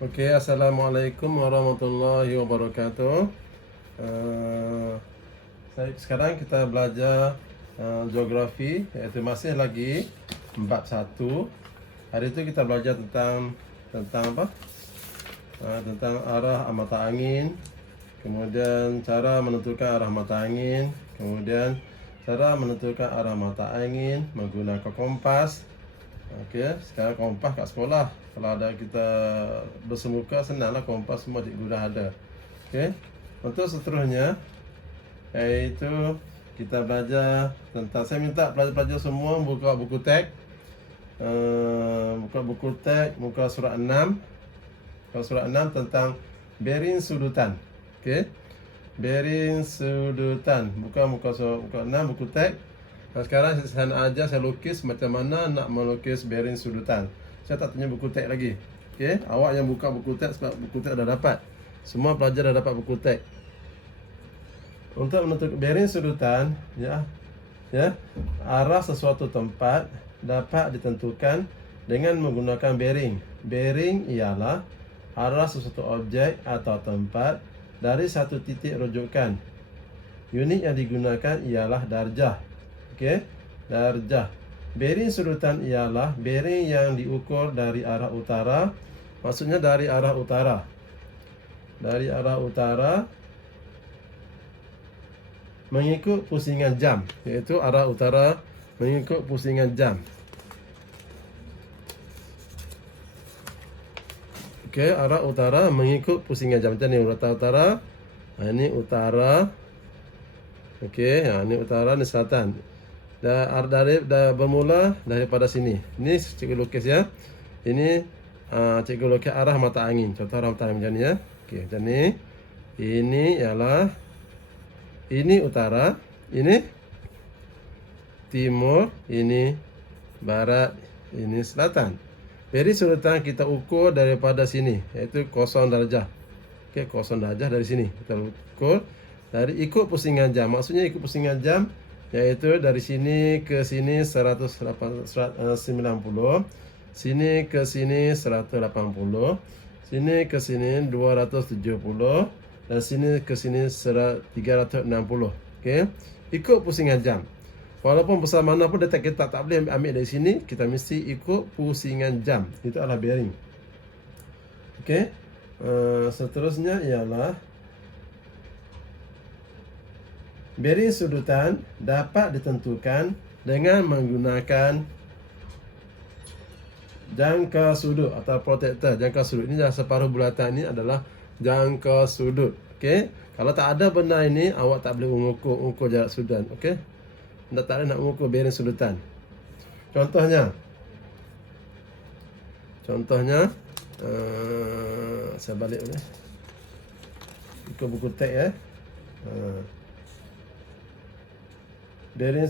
Oke, Assalamualaikum warahmatullahi wabarakatuh. Sekarang kita belajar geografi, iaitu masih lagi bab 1. Hari itu kita belajar tentang apa? Tentang arah mata angin, kemudian cara menentukan arah mata angin, kemudian cara menentukan arah mata angin menggunakan kompas. Okey, sekarang kompas kat sekolah. Kalau ada kita bersemuka, senanglah, kompas semua cikgu dah ada. Okey. Untuk seterusnya, iaitu kita belajar tentang, saya minta pelajar-pelajar semua buka buku teks. Buka buku teks muka surat 6. Muka surat 6 tentang bearing sudutan. Okey. Bearing sudutan. Buka muka 6 buku teks. Nah, sekarang saya nak ajar saya lukis macam mana nak melukis bearing sudutan. Saya tak tanya buku teks lagi. Okey, awak yang buka buku teks sebab buku teks dah dapat. Semua pelajar dah dapat buku teks. Untuk menentukan bearing sudutan, ya, arah sesuatu tempat dapat ditentukan dengan menggunakan bearing. Bearing ialah arah sesuatu objek atau tempat dari satu titik rujukan. Unit yang digunakan ialah darjah. Okey, darjah. Bearing sudutan ialah bearing yang diukur dari arah utara. Maksudnya dari arah utara. Dari arah utara mengikut pusingan jam, iaitu arah utara mengikut pusingan jam. Okey, arah utara mengikut pusingan jam. Macam ni utara. Ini utara. Okey, ini utara, ni selatan. Dah bermula daripada sini. Ini cikgu lukis ya. Ini cikgu lukis arah mata angin. Contoh arah mata angin macam ni ya. Okey, macam ni. Ini ialah, ini utara, ini timur, ini barat, ini selatan. Bearing sudutan kita ukur daripada sini, iaitu 0 darjah. Okey, 0 darjah dari sini. Kita ukur dari ikut pusingan jam. Maksudnya ikut pusingan jam, iaitu dari sini ke sini 190, sini ke sini 180, sini ke sini 270, dan sini ke sini 360. Okey, ikut pusingan jam. Walaupun besar mana pun kita tak boleh ambil dari sini, kita mesti ikut pusingan jam. Itu adalah bearing. Okey. Seterusnya ialah bearing sudutan dapat ditentukan dengan menggunakan jangka sudut atau protektor. Jangka sudut ini dah separuh bulatan, ini adalah jangka sudut. Okey, kalau tak ada benda ini, awak tak boleh mengukur jarak sudutan. Okey, anda tak boleh nak mengukur bearing sudutan. Contohnya saya balik ni. Ikut buku teks ya. Bearing.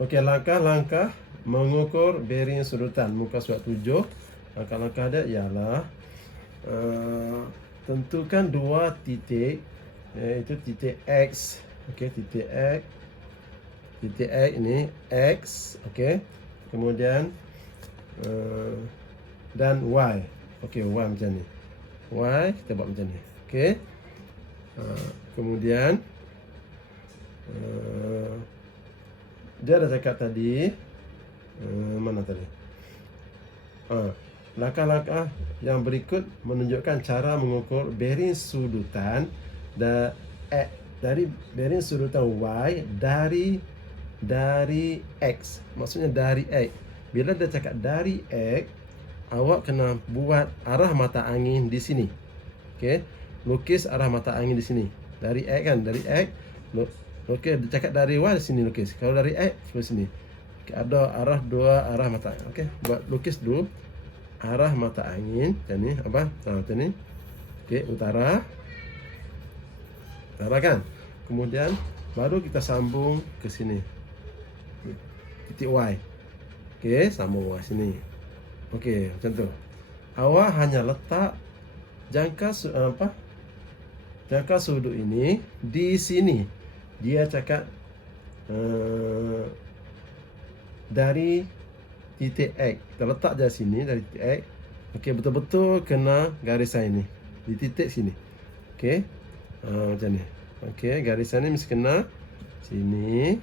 Okey, langkah-langkah mengukur bearing sudutan. Muka surat 7. Langkah-langkah dia ialah tentukan dua titik, iaitu titik X. Okey, titik X. Titik X ini X, okey. Kemudian dan Y. Okey, Y macam ni. Y kita buat macam ni. Okey. Kemudian dia dah cakap tadi, mana tadi? Langkah-langkah yang berikut menunjukkan cara mengukur bearing sudutan dari bearing sudutan Y dari X. Maksudnya dari X. Bila dia cakap dari X, awak kena buat arah mata angin di sini. Okey, lukis arah mata angin di sini. Dari X kan, dari X. Okey, dia cakap dari Y di sini lukis. Kalau dari X, lukis sini. Okay, ada dua arah mata angin. Okey, buat lukis dulu arah mata angin macam ni, apa? Macam ni. Okey, utara. Utara kan? Kemudian baru kita sambung ke sini. Titik Y. Okey, sambung Y sini. Okey, macam tu. Awak hanya letak jangka sudut ini di sini. Dia cakap dari titik X. Kita letak je sini dari titik X. Okey, betul-betul kena garisan ini. Di titik sini. Okey. Macam ni. Okey, garisan ni mesti kena sini.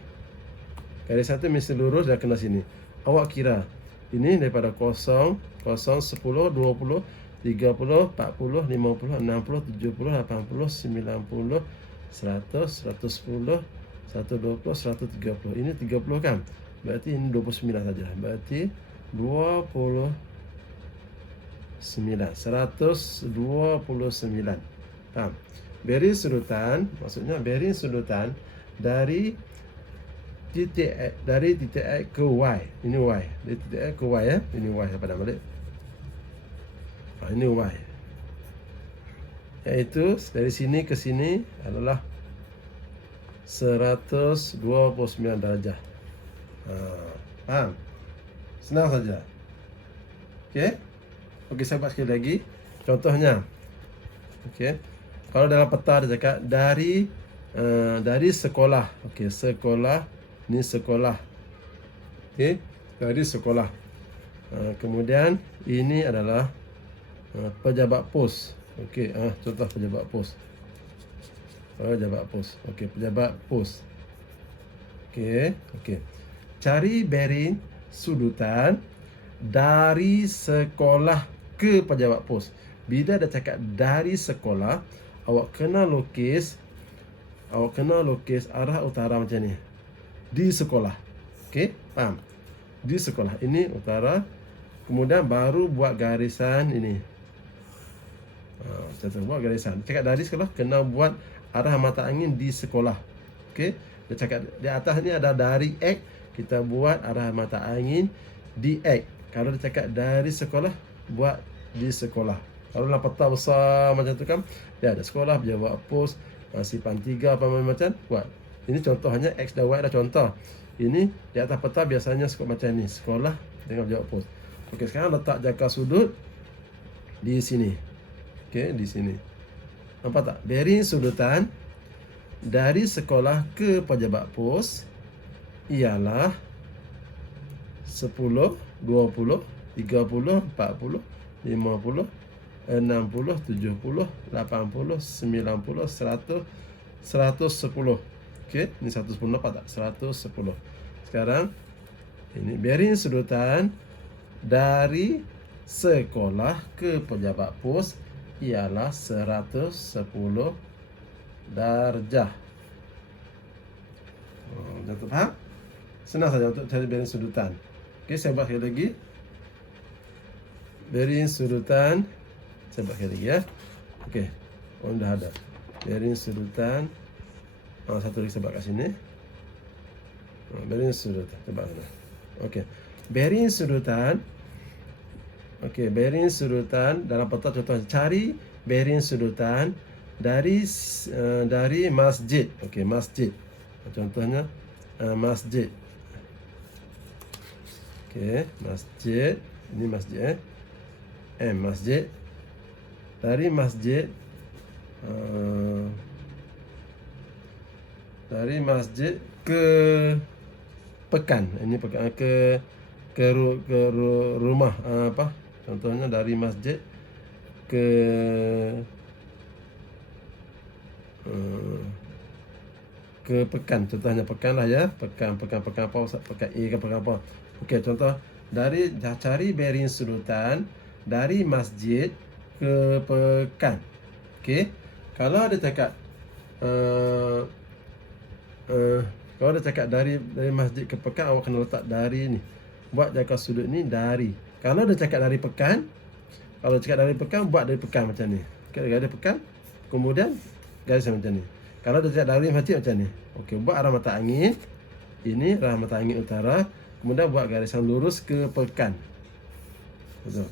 Garisan tu mesti lurus dan kena sini. Awak kira. Ini daripada 0, 0, 10, 20, 30, 40, 50, 60, 70, 80, 90, 100, 110, 120, 130. Ini 30 kan? Berarti ini 29 saja. Berarti 29. 129. Faham? Bearing sudutan, maksudnya bearing sudutan dari titik X ke Y. Ini Y. Dari titik X ke Y ya. Ini Y apa dah balik. Ini Y. Iaitu dari sini ke sini adalah 129 darjah. Faham? Senang saja. Okey. Okey, saya buat sekali lagi. Contohnya. Okey. Kalau dalam peta dia cakap dari sekolah. Okey, sekolah. Ini sekolah. Okey, dari sekolah. Kemudian ini adalah pejabat pos. Okey, contoh pejabat pos. Pejabat pos. Okey, pejabat pos. Okey, okey. Cari bearing sudutan dari sekolah ke pejabat pos. Bila dah cakap dari sekolah, awak kena lukis arah utara macam ni. Di sekolah. Okey, faham? Di sekolah. Ini utara. Kemudian baru buat garisan ini. Contoh buat garisan. Cakap dari sekolah, kena buat arah mata angin di sekolah. Okey. Dia cakap di atas ni ada dari X, kita buat arah mata angin di X. Kalau dia cakap dari sekolah, buat di sekolah. Kalau dalam peta besar macam tu kan, dia ada sekolah, pejabat pos, simpan 3 apa macam buat. Ini contoh hanya X dan Y dah contoh. Ini di atas peta biasanya macam ni, sekolah dengan pejabat pos. Okey, sekarang letak jangka sudut di sini. Okey, di sini. Nampak tak? Bearing sudutan dari sekolah ke pejabat pos ialah 10, 20, 30, 40, 50, 60, 70, 80, 90, 100, 110. Okey, ini 110 nampak tak? 110. Sekarang ini bearing sudutan dari sekolah ke pejabat pos ialah 110 darjah. Jangan faham? Senang saja untuk cari bearing sudutan. Okey, saya buat sekali lagi. Bearing sudutan. Saya buat sekali lagi ya. Okey. Dah ada. Bearing sudutan. Satu lagi saya buat kat sini. Bearing sudutan. Coba sana. Okey. Bearing sudutan. Okey, bearing sudutan dalam peta contoh cari bearing sudutan dari masjid. Okey, masjid. Contohnya masjid. Okey, masjid. Ini masjid masjid. Dari masjid ke pekan. Ini pekan ke rumah apa? Contohnya dari masjid ke pekan. Contohnya pekan lah ya. Pekan apa? Pekan A ke pekan apa? Okey, contoh dari cari bearing sudutan dari masjid ke pekan. Okey. Kalau ada cakap kalau ada cakap dari masjid ke pekan, awak kena letak dari ni. Buat jangka sudut ni dari. Kalau dia cakap dari pekan, buat dari pekan macam ni. Okey, dari pekan, kemudian garis macam ni. Kalau dia cakap dari masjid macam ni. Okey, buat arah mata angin. Ini arah mata angin utara. Kemudian buat garisan lurus ke pekan. Betul.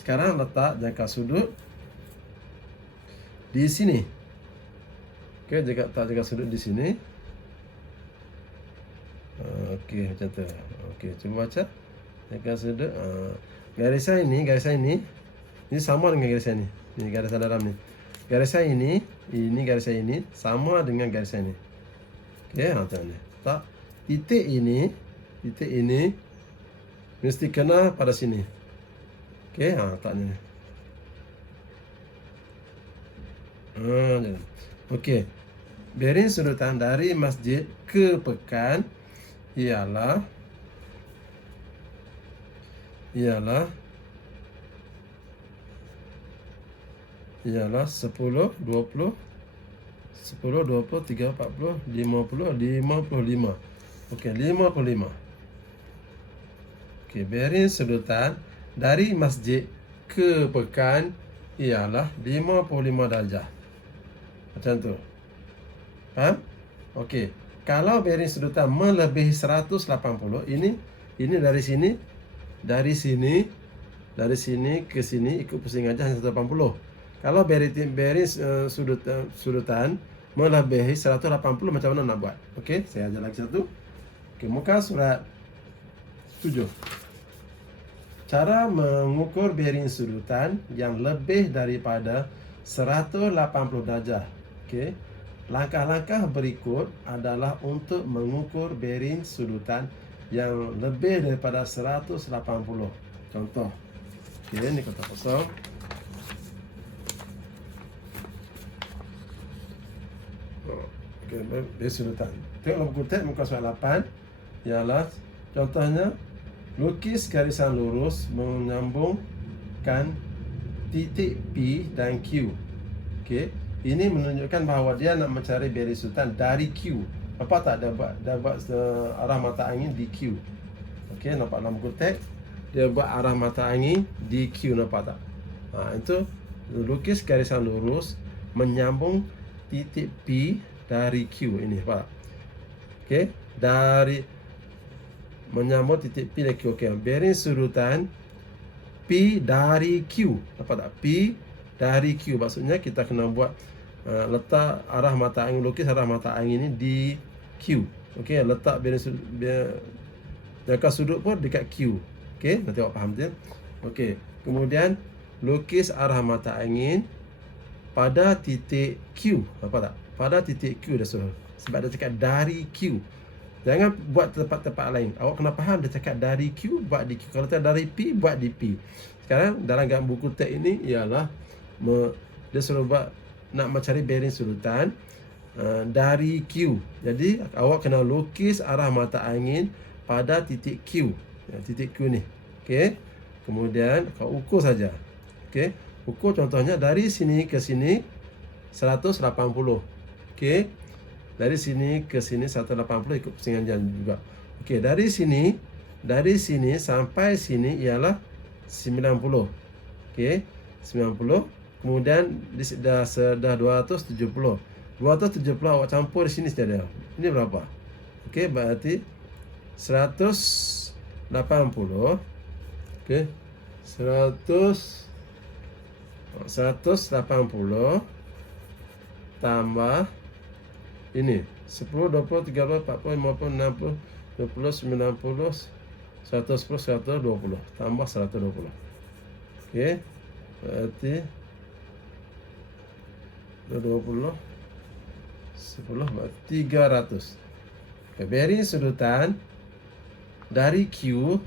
Sekarang letak jangka sudut di sini. Okey, letak jangka sudut di sini. Okey, macam tu. Okey, cuba baca. Jangka sudut. Garisan ini sama dengan garisan ini. Ini garisan dalam ni. Garisan ini garisan ini sama dengan garisan ini. Okey, macam ni. Tak. Titik ini mesti kena pada sini. Okey, letaknya ni. Okey. Bearing sudutan dari masjid ke pekan ialah 10, 20, 30, 40, 50, 55. Okey, 55. Okey, bearing sudutan dari masjid ke pekan ialah 55 darjah. Macam tu. Faham? Okey. Kalau bearing sudutan melebihi 180, ini dari sini ke sini ikut pusing aja 180. Kalau bearing sudutan melebihi 180, macam mana nak buat? Okey, saya ajar lagi satu. Okey, muka surat 7. Cara mengukur bearing sudutan yang lebih daripada 180 darjah. Okey. Langkah-langkah berikut adalah untuk mengukur bearing sudutan yang lebih daripada 180. Contoh. Okey, ni kotak kosong. Okey, bearing sudutan. Tengok buku teks muka surat 8 ialah contohnya lukis garisan lurus menyambungkan titik P dan Q. Okey, ini menunjukkan bahawa dia nak mencari bearing sudutan dari Q. Nampak tak? Dia buat arah mata angin di Q. Okey, nampak dalam buku teks dia buat arah mata angin di Q, nampak tak? Itu lukis garisan lurus menyambung titik P dari Q ini, nampak tak? Okey, dari menyambung titik P dari Q. Okey, bearing sudutan P dari Q, nampak tak? P dari Q, maksudnya kita kena buat letak arah mata angin, lukis arah mata angin ini di Q. Okey, letak jangka sudut pun dekat Q. Okey, nanti awak faham je. Okey, kemudian lukis arah mata angin pada titik Q, nampak tak? Pada titik Q dah suruh. Sebab dia cakap dari Q. Jangan buat tempat-tempat lain. Awak kena faham dia cakap dari Q, buat di Q. Kalau tak dari P, buat di P. Sekarang dalam buku teks ini ialah dia suruh buat nak mencari bearing sudutan dari Q. Jadi awak kena lukis arah mata angin pada titik Q. Titik Q ni. Okey. Kemudian kau ukur saja. Okey. Ukur contohnya dari sini ke sini 180. Okey. Dari sini ke sini 180 ikut pusingan jam juga. Okey, dari sini sampai sini ialah 90. Okey, 90. Kemudian dah 270. 270 awak campur di sini saja. Ini berapa? Okey, berarti 180. Okey. 180 tambah ini 10, 20, 30, 40, 50, 60, 70, 90, 110, 120 tambah 120. Okey. Berarti 20 10 berarti 300. Okay, bearing sudutan dari Q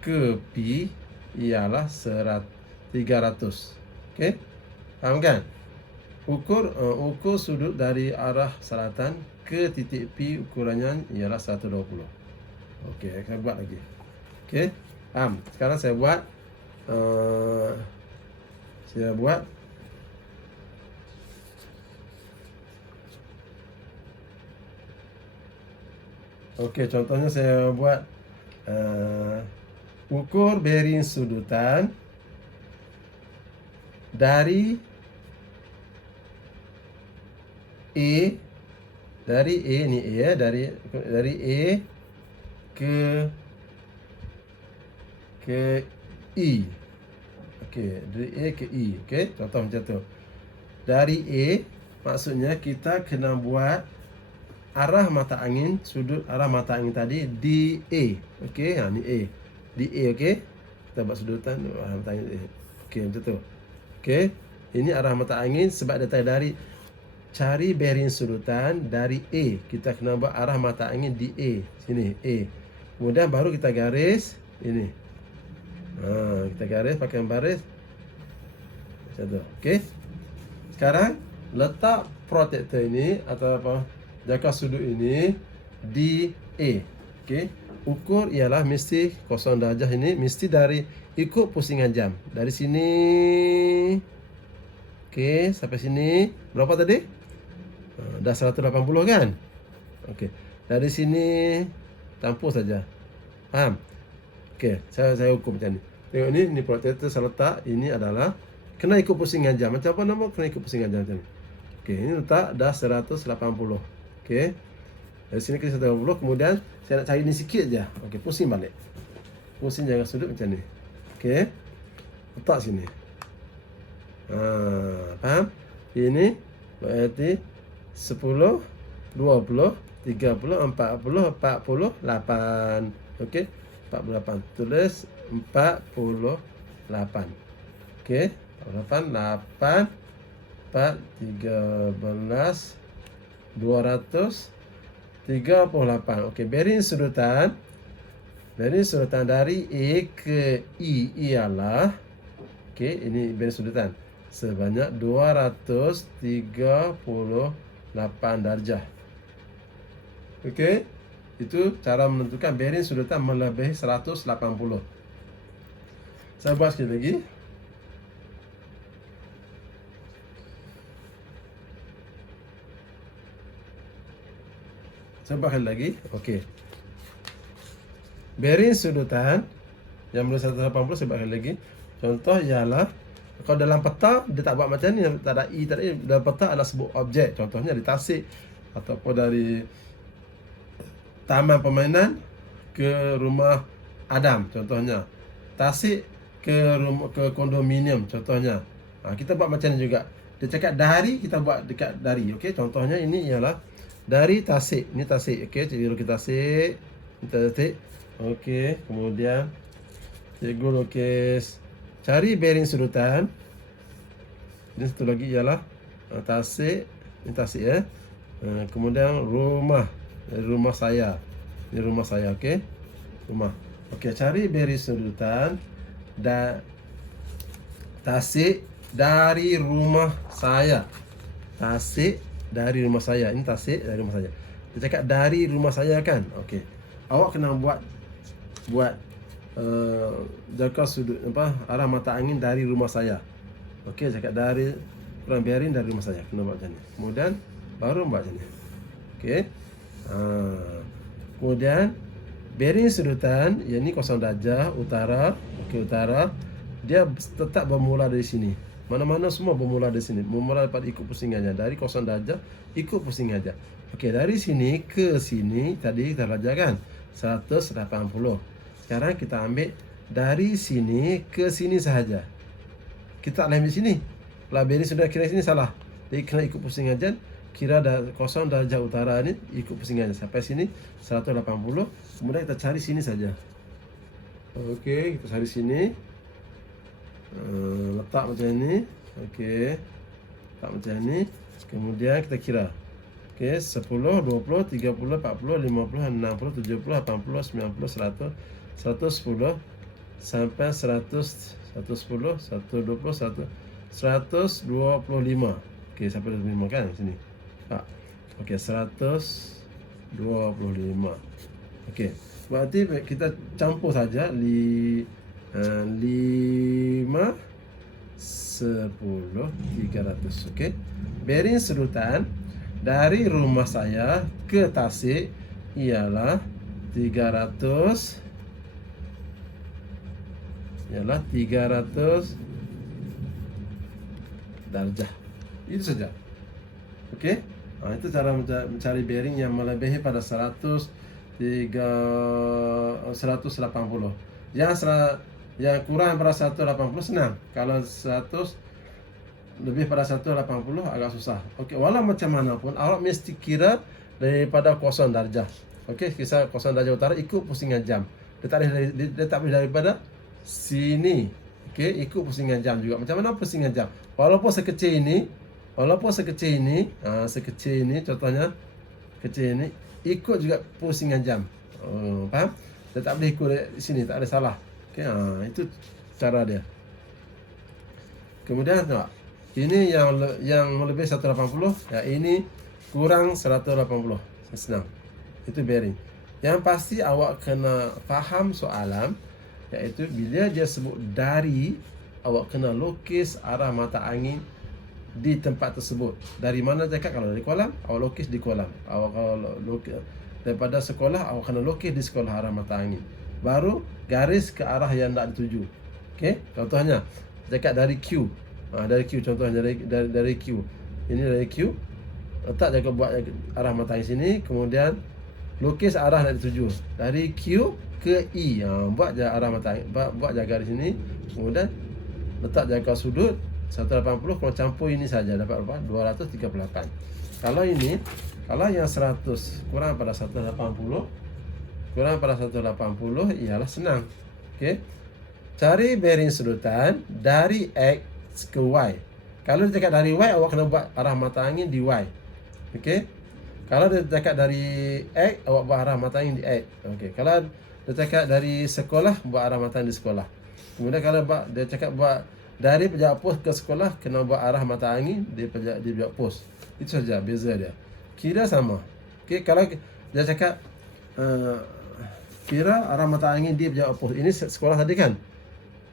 ke P ialah 300. Okey. Faham kan? Ukur sudut dari arah selatan ke titik P, ukurannya ialah 120. Okey, saya buat lagi. Okey. Faham? Sekarang saya buat okey, contohnya saya buat ukur bearing sudutan dari A, ni A ya, dari A ke E. Okey, dari A ke E. Okey, contoh macam tu. Dari A maksudnya kita kena buat arah mata angin, sudut arah mata angin tadi di A. Okey, ni A. Di A, okey. Kita buat sudutan arah mata angin A. Okey, macam tu. Okey, ini arah mata angin sebab dia dari cari bearing sudutan dari A. Kita kena buat arah mata angin di A. Sini A. Kemudian baru kita garis Ini. Kita garis pakai baris macam tu. Okey. Sekarang letak protektor ini atau apa jangka sudut ini di A. Okey. Ukur ialah mesti 0 darjah ini mesti dari ikut pusingan jam. Dari sini okey sampai sini berapa tadi? Dah 180 kan? Okey. Dari sini tampur saja. Faham? Okey, saya ukur macam ni. Tengok ni protektor saya letak, ini adalah kena ikut pusingan jam. Macam apa nama? Kena ikut pusingan jam macam ni. Okey, ini letak dah 180. Okey. Dari sini ke 180, kemudian saya nak cari ni sikit je. Okey, pusing balik. Pusing jangan sudut macam ni. Okey. Letak sini. Faham? Ini berarti 10, 20, 30, 40, 48. Okey. 48. Tulis 48. Okey. 8, 8, 4, 13, 238. Okey, bearing sudutan. Bearing sudutan dari A ke I ialah, okey, ini bearing sudutan sebanyak 238 darjah. Okey, itu cara menentukan bearing sudutan melebihi 180. Saya buat sekali lagi. Saya buat sekali lagi. Okey. Bearing sudutan yang melebihi 180 saya buat sekali lagi. Contoh ialah kalau dalam peta dia tak buat macam ni, tak ada I, tak ada I. Dalam peta adalah sebuah objek. Contohnya di tasik ataupun dari taman permainan ke rumah Adam contohnya. Tasik ke rumah, ke kondominium contohnya. Kita buat macam ni juga. Dia cakap dari, kita buat dekat dari. Okey, contohnya ini ialah dari tasik. Ini tasik. Okey, cikgu lukis tasik. Ini tasik. Okey, kemudian cikgu lukis cari bearing sudutan. Ini satu lagi ialah tasik. Ini tasik ya. Kemudian rumah. Rumah saya. Ini rumah saya, okey. Rumah. Okey, cari bearing sudutan dan tasik dari rumah saya. Tasik dari rumah saya. Ini tasik dari rumah saya. Dia cakap dari rumah saya kan? Okey. Awak kena buat jangka sudut arah mata angin dari rumah saya. Okey, cakap dari kurang bearing dari rumah saya. Kena buat macam ni. Kemudian baru buat macam ni. Okey. Kemudian bearing sudutan yang ni 0 darjah utara. Okey, utara dia tetap bermula dari sini. Mana-mana semua bermula dari sini. Bermula daripada ikut pusingannya. Dari 0 darjah ikut pusing aja. Okey, dari sini ke sini tadi kita belajar kan 180. Sekarang kita ambil dari sini ke sini sahaja. Kita tak boleh ambil sini. Kalau bearing sudah kira sini salah. Jadi kena ikut pusing aja. Kira 0 darjah utara ni ikut pusing aja sampai sini 180. Kemudian kita cari sini saja. Okey, kita cari sini. Letak macam ni. Okey. Letak macam ni. Kemudian kita kira. Okey, 10, 20, 30, 40, 50, 60, 70, 80, 90, 100, 110 sampai 100, 110, 120, 125. Okey, sampai 25 kan sini. Okey, 125. Okey. Berarti kita campur saja 5, 10, 300. Okey. Bearing sudutan dari rumah saya ke Tasik ialah 300 darjah. Itu saja. Okey. Itu cara mencari bearing yang melebihi pada 180. Yang kurang pada 180 senang. Kalau 100 lebih pada 180 agak susah. Okey, walau macam mana pun awak mesti kira daripada 0 darjah. Okey, kisah 0 darjah utara ikut pusingan jam. Dia tak boleh daripada sini. Okey, ikut pusingan jam juga. Macam mana pusingan jam? Walaupun sekecil ini, contohnya kecil ini ikut juga pusingan jam. Faham? Dia tak boleh ikut di sini, tak ada salah. Okey, itu cara dia. Kemudian tengok. Ini yang melebihi 180, ya ini kurang 180. Senang. Itu bearing. Yang pasti awak kena faham soalan, iaitu bila dia sebut dari, awak kena lukis arah mata angin di tempat tersebut. Dari mana cakap? Kalau dari kolam, awak lukis di kolam. Awak kalau lukis daripada sekolah, awak kena lukis di sekolah arah mata angin. Baru garis ke arah yang nak dituju. Okey, contohnya cakap dari Q. Dari Q, contohnya dari Q. Ini dari Q. Letak jaga buat arah mata angin sini, kemudian lukis arah nak dituju. Dari Q ke E. Buat je arah mata angin, buat jaga di sini. Kemudian letak jaga sudut 180, kalau campur ini saja dapat berapa? 238. Kalau ini, kalau yang 100 kurang pada 180, ialah senang. Okey. Cari bearing sudutan dari X ke Y. Kalau dia cakap dari Y, awak kena buat arah mata angin di Y. Okey. Kalau dia cakap dari X, awak buat arah mata angin di X. Okey. Kalau dia cakap dari sekolah, buat arah mata angin di sekolah. Kemudian kalau dia cakap buat dari pejabat pos ke sekolah, kena buat arah mata angin di pejabat pos. Itu saja beza dia. Kira sama. Okey, kalau dia cakap kira arah mata angin di pejabat pos. Ini sekolah tadi kan?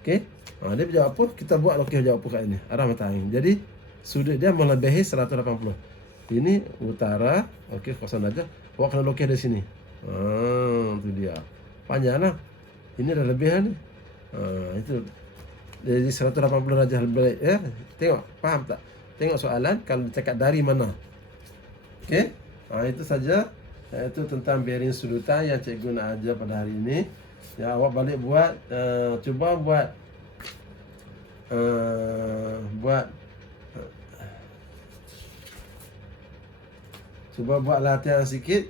Okey. Dia pejabat pos, kita buat lukis pejabat pos kat ini, arah mata angin. Jadi sudut dia melebihi 180. Ini utara. Okey, kosong aja. Awak kena lukis dari sini. Itu dia. Panjanglah. Ini dah lebih ni. Itu jadi 180 darjah lebih, ya. Tengok, faham tak? Tengok soalan kalau cakap dari mana. Okey? Itu saja, iaitu tentang bearing sudutan yang cikgu nak ajar pada hari ini. Ya, awak balik buat, cuba buat cuba buat latihan sikit,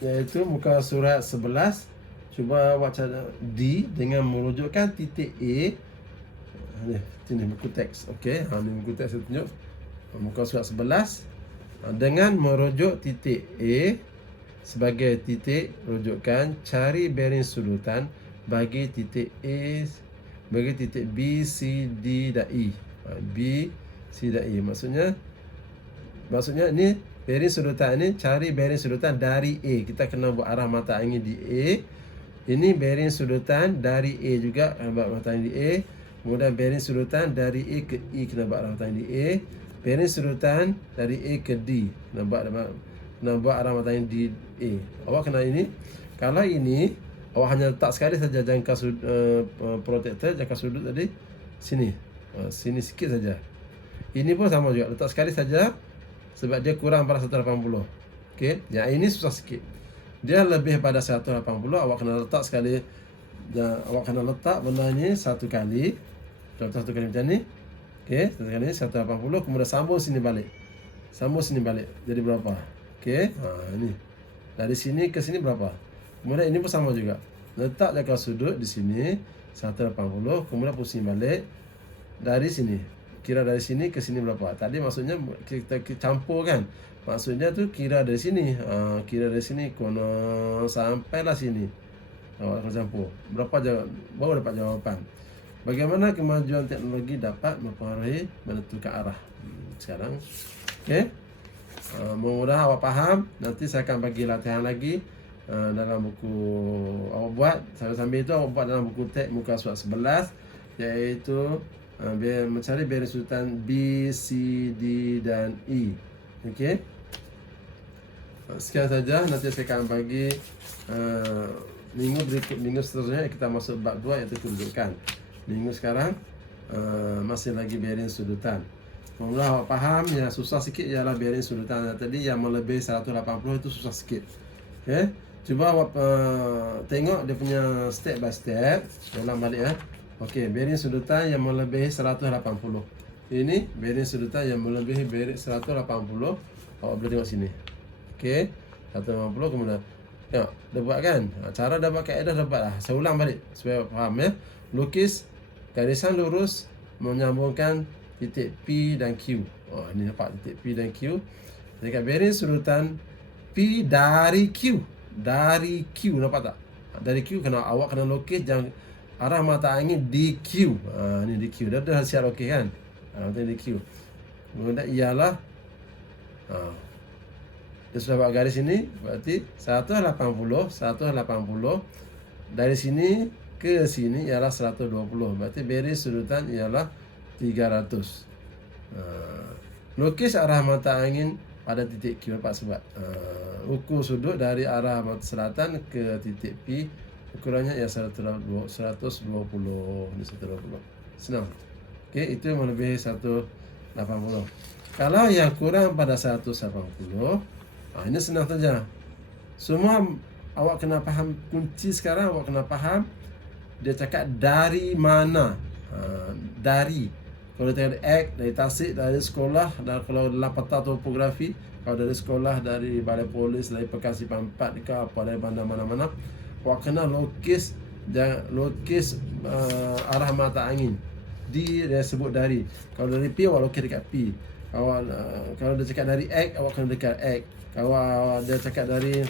iaitu muka surat 11. Cuba awak cari D dengan merujukkan titik A. Sini buku teks. Okey, ni buku teks saya tunjuk. Muka surat 11 dengan merujuk titik A sebagai titik rujukan, cari bearing sudutan bagi titik A, bagi titik B, C, D dan E. B, C dan E. Maksudnya ni bearing sudutan ni, cari bearing sudutan dari A. Kita kena buat arah mata angin di A. Ini bearing sudutan dari A juga, buat mata angin di A. Kemudian bearing sudutan dari A ke E, kena buat arah mata angin di A. Bearing sudutan dari A ke D, kena buat arah mata angin di A. Awak kena ini. Kalau ini, awak hanya letak sekali saja jangka protektor, jangka sudut tadi sini. Sini sikit saja. Ini pun sama juga, letak sekali saja sebab dia kurang pada 180. Okey, yang ini susah sikit. Dia lebih pada 180, awak kena letak sekali. Awak kena letak benda ni satu kali. Contoh satu kali macam ni. Okey, satu kali 180, kemudian sambung sini balik. Sambung sini balik. Jadi berapa? Okey, ni. Dari sini ke sini berapa? Kemudian ini pun sama juga. Letak jangka sudut di sini 180, kemudian pusing balik dari sini. Kira dari sini ke sini berapa? Tadi maksudnya kita campur kan? Maksudnya tu kira dari sini. Kira dari sini kono sampailah sini. Awak akan campur. Berapa jawab? Baru dapat jawapan. Bagaimana kemajuan teknologi dapat mempengaruhi menentukan arah? Sekarang, okey. Mudah-mudahan awak faham. Nanti saya akan bagi latihan lagi dalam buku awak buat. Sambil itu awak buat dalam buku teks muka surat 11, iaitu mencari bearing sudutan B, C, D dan E. Okey. Sekian saja. Nanti saya akan bagi minggu seterusnya kita masuk bab 2, iaitu kedudukan. Minggu sekarang masih lagi bearing sudutan. Mudah-mudahan awak faham. Yang susah sikit ialah bearing sudutan tadi yang melebihi 180, itu susah sikit. Okey. Cuba awak tengok dia punya step by step. Ulang balik ya. Okey, bearing sudutan yang melebihi 180. Ini bearing sudutan yang melebihi bearing 180. Awak boleh tengok sini. Okey, 180, kemudian tengok, dah buat kan? Cara dah buat, kaedah dah buat lah. Saya ulang balik supaya faham ya. Lukis garisan lurus menyambungkan titik P dan Q. Ini dapat titik P dan Q. Dekat bearing sudutan P dari Q. dari Q, nampak tak? Dari Q awak kena lukis jangan arah mata angin di Q. Ni di Q. Dah siap lukis kan? Itu di Q. Kemudian ialah dia sudah buat garis ini, berarti 180 dari sini ke sini ialah 120. Berarti beri sudutan ialah 300. Lukis arah mata angin pada titik Q, dapat sebab ukur sudut dari arah mata selatan ke titik P, ukurannya ialah 120. Ini 120. Senang. Okey, itu melebihi 180. Kalau yang kurang pada 180, ini senang saja. Semua awak kena faham kunci sekarang, awak kena faham dia cakap dari mana. Dari, kalau dari dari Tasik, dari sekolah, dan kalau dalam peta topografi, kalau dari sekolah, dari balai polis, dari Perkasipan 4 ke apa, dari mana-mana, awak kena lukis arah mata angin. Dia sebut dari. Kalau dari P, awak lukis dekat P. Kalau dia cakap dari X, awak kena dekat X. Kalau dia cakap dari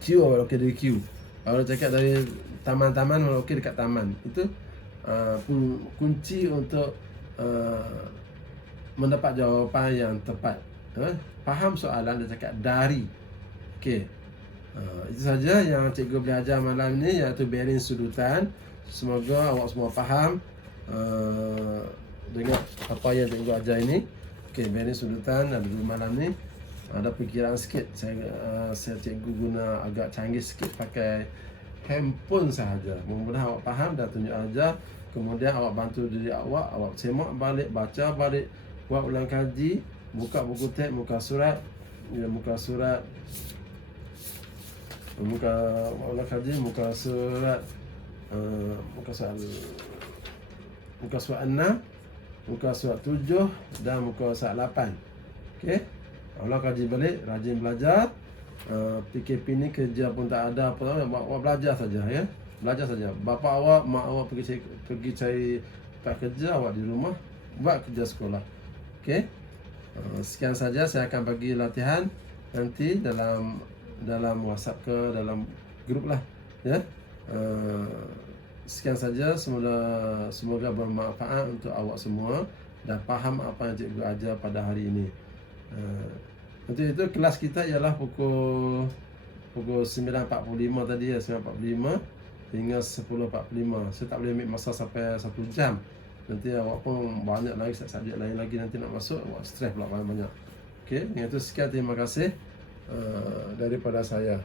Q, awak lukis dari Q. Kalau dia cakap dari taman-taman, awak lukis dekat taman. Itu kunci untuk mendapat jawapan yang tepat. Faham soalan, dia cakap dari. Okey. Itu saja yang cikgu boleh ajar malam ni, iaitu bearing sudutan. Semoga awak semua faham dengan apa yang cikgu ajar ini. Okey, bearing sudutan ada dulu malam ni. Ada perkiraan sikit. Saya cikgu guna agak canggih sikit pakai handphone sahaja. Mudah-mudahan awak faham dan tunjuk ajar. Kemudian awak bantu diri awak, awak semak balik, baca balik, buat ulang kaji, buka buku teks, muka surat, muka ulang kaji, muka surat 6, muka surat 7 dan muka surat 8. Okey. Ulang kaji balik, rajin belajar. PKP ni kerja pun tak ada apa, awak belajar saja ya. Belajar saja. Bapa awak, mak awak pergi cari kerja, awak di rumah buat kerja sekolah. Okey. Sekian saja, saya akan bagi latihan nanti dalam WhatsApp ke dalam grup lah ya. Sekian saja, semoga bermanfaat untuk awak semua dan faham apa yang cikgu ajar pada hari ini. Untuk itu kelas kita ialah pukul 9.45 tadi ya, 9.45 hingga 10.45. Saya tak boleh ambil masa sampai 1 jam. Nanti awak pun banyak lagi subjek lain lagi nanti nak masuk, awak stres pula banyak-banyak. Okey, dengan itu sekian, terima kasih daripada saya.